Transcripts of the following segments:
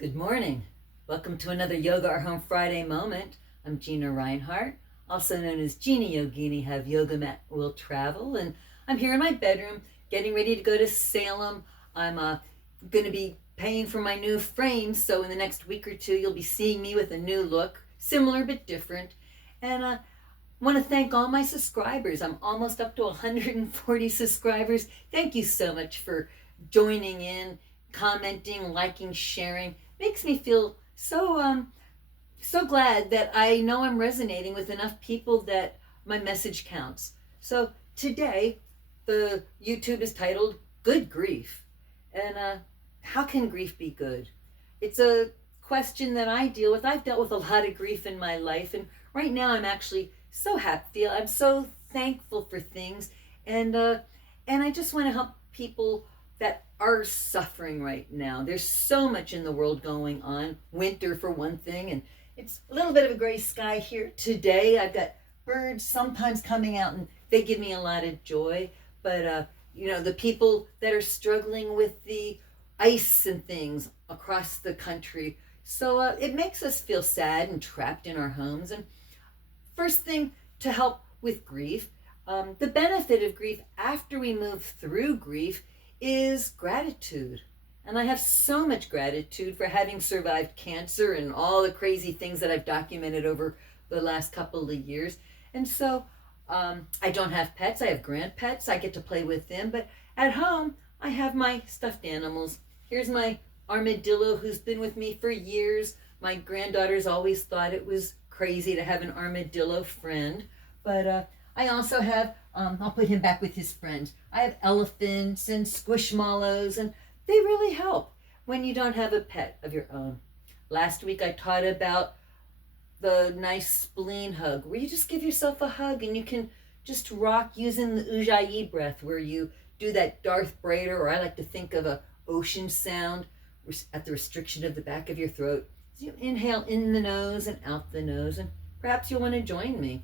Good morning. Welcome to another Yoga Our Home Friday moment. I'm Gina Reinhart, also known as Gina Yogini, have yoga mat will travel, and I'm here in my bedroom getting ready to go to Salem. I'm going to be paying for my new frames, so in the next week or two you'll be seeing me with a new look, similar but different. And I want to thank all my subscribers. I'm almost up to 140 subscribers. Thank you so much for joining in, commenting, liking, sharing. Makes me feel so glad that I know I'm resonating with enough people that my message counts. So today the YouTube is titled Good Grief. And how can grief be good? It's a question that I deal with. I've dealt with a lot of grief in my life, and right now I'm actually so happy. I'm so thankful for things, and I just want to help people that are suffering right now. There's so much in the world going on. Winter, for one thing, and it's a little bit of a gray sky here today. I've got birds sometimes coming out, and they give me a lot of joy. But the people that are struggling with the ice and things across the country. So it makes us feel sad and trapped in our homes. And first thing to help with grief, the benefit of grief after we move through grief is gratitude. And I have so much gratitude for having survived cancer and all the crazy things that I've documented over the last couple of years. And so I don't have pets. I have grand pets. I get to play with them. But at home, I have my stuffed animals. Here's my armadillo who's been with me for years. My granddaughters always thought it was crazy to have an armadillo friend. But I also have, I'll put him back with his friends. I have elephants and squishmallows, and they really help when you don't have a pet of your own. Last week I taught about the nice spleen hug, where you just give yourself a hug and you can just rock using the Ujjayi breath, where you do that Darth Vader, or I like to think of a ocean sound at the restriction of the back of your throat. So you inhale in the nose and out the nose, and perhaps you'll want to join me.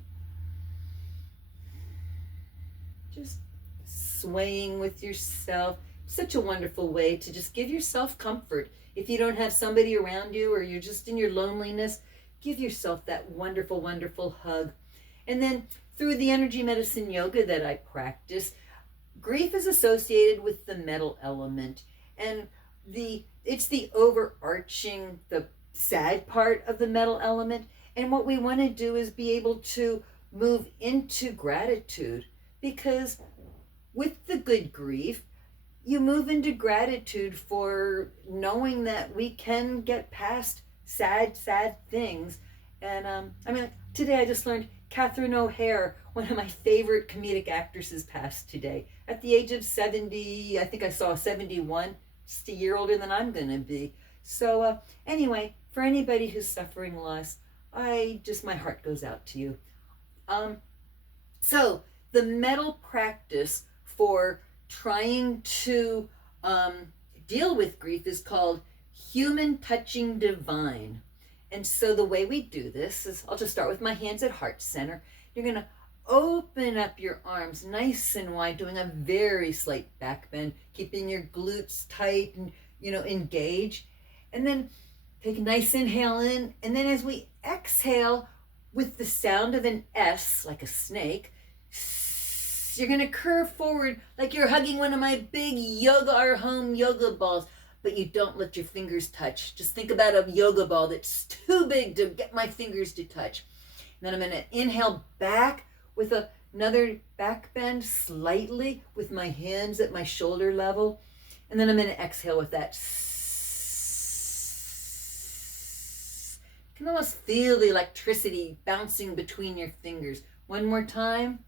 Just swaying with yourself. Such a wonderful way to just give yourself comfort. If you don't have somebody around you, or you're just in your loneliness, give yourself that wonderful, wonderful hug. And then through the energy medicine yoga that I practice, grief is associated with the metal element. And it's the overarching, the sad part of the metal element. And what we want to do is be able to move into gratitude, because with the good grief, you move into gratitude for knowing that we can get past sad things. And today I just learned Catherine O'Hara, one of my favorite comedic actresses, passed today at the age of 70. I think I saw 71, just a year older than I'm going to be. So anyway, for anybody who's suffering loss, my heart goes out to you. So the metal practice for trying to deal with grief is called human touching divine. And so the way we do this is, I'll just start with my hands at heart center. You're going to open up your arms nice and wide, doing a very slight back bend, keeping your glutes tight and, engage. And then take a nice inhale in. And then as we exhale with the sound of an S, like a snake, you're going to curve forward like you're hugging one of my big Yoga Our Home yoga balls, but you don't let your fingers touch. Just think about a yoga ball that's too big to get my fingers to touch. And then I'm going to inhale back with another back bend slightly with my hands at my shoulder level. And then I'm going to exhale with that. You can almost feel the electricity bouncing between your fingers. One more time.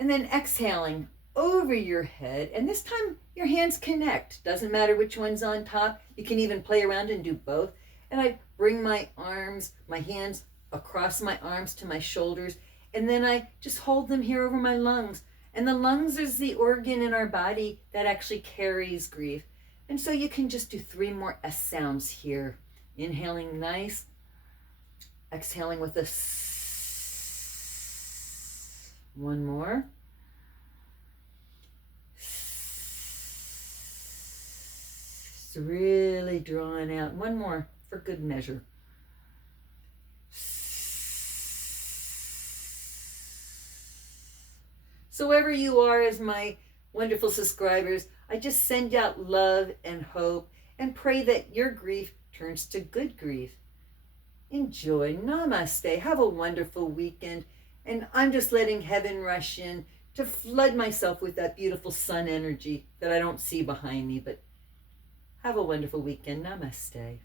And then exhaling over your head. And this time your hands connect. Doesn't matter which one's on top. You can even play around and do both. And I bring my arms, my hands across my arms to my shoulders. And then I just hold them here over my lungs. And the lungs is the organ in our body that actually carries grief. And so you can just do 3 more S sounds here. Inhaling nice. Exhaling with a S. One more. really drawing out. One more for good measure. So wherever you are as my wonderful subscribers, I just send out love and hope and pray that your grief turns to good grief. Enjoy. Namaste. Have a wonderful weekend. And I'm just letting heaven rush in to flood myself with that beautiful sun energy that I don't see behind me. But have a wonderful weekend. Namaste.